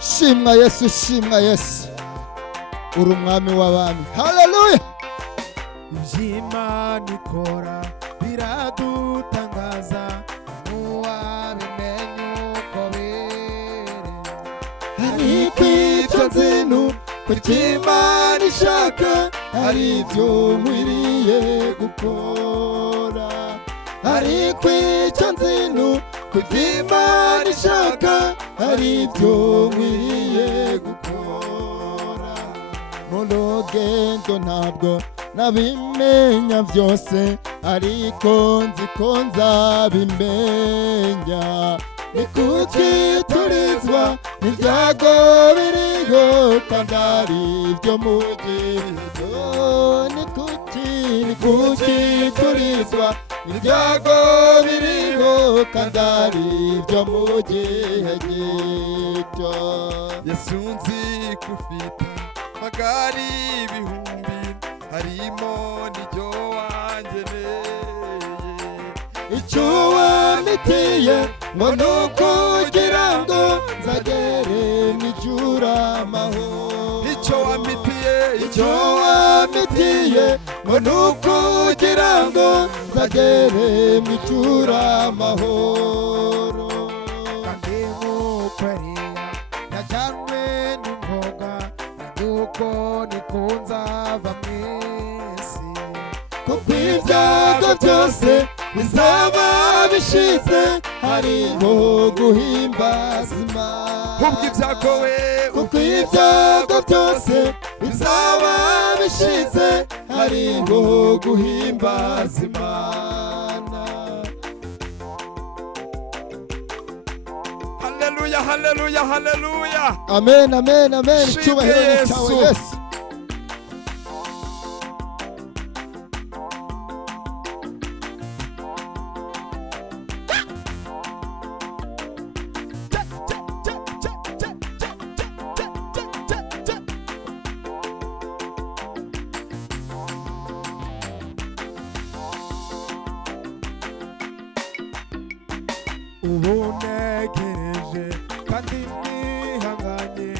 Shimwa Yesu, shimwa Yesu, uri umwami w'abami. Haleluya. Iby'Imana ikora biradutangaza, ntiwabimenye uko biri. Ariko icyo nzi kuko Imana ishaka hari ibyo nkwiriye gukora. Ariko icyo nzi kuko Imana ishaka hari ibyo nkwiriye gukora. Mu rugendo ntabwo nabimenya byose, ariko nzi ko nzabimenya. Ni kuki turizwa n'ibyago biriho kandi ari ibyo mu gihe. Ni kuki turizwa n'ibyago biriho kandi ari ibyo mu gihe gito. Yesu nzi ko ufite magari ibihumbi, harimo n'iryo wangeneye. Icyo wamitiye ngo ni ukugira ngo nzagere mu ijuru amahoro. Icyo wamitiye ngo ni ukugira ngo nzagere mu ijuru amahoro. kandi nk'uko Eliya yajyanwe n'ingoga, nuko niko nzava mu isi. Kuko ibyago byose bizaba bishize, hariho guhimbaza Imana. Kuko ibyago byose bizaba bishize, hariho guhimbaza Imana. Haleluya, haleluya, haleluya. Amen, amen, amen. Icyubahiro ni cyawe Yesu. Ubu ntegereje kandi nihanganye,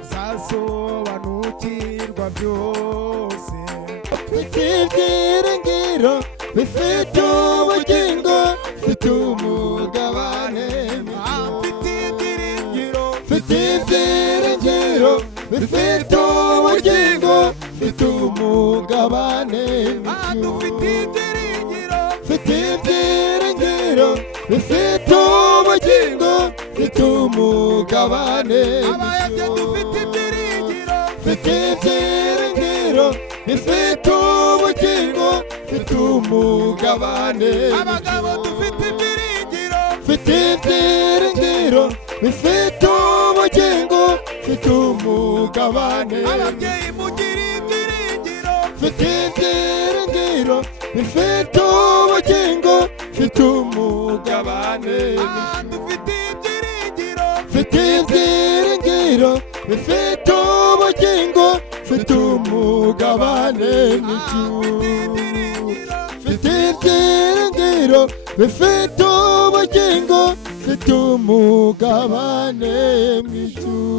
uzasobanukirwa byose. Mfite ibyiringiro bifite ubugingo, mfite umugabane Mfite ibyiringiro bifite ubugingo, mfite umugabane dufite ibyiringiro bifite ubugingo, mfite umugabane abayobye dufite ibyiringiro bifite ubugingo, mfite umugabane abagabo dufite ibyiringiro bifite ubugingo, mfite umugabane. ababyeyi mugira ibyiringiro bifite ubugingo, mfite umugabane. dufite ibyiringiro bifite ubugingo, mfite umugabane Mfite ibyiringiro bifite ubugingo, mfite umugabane mu ijuru.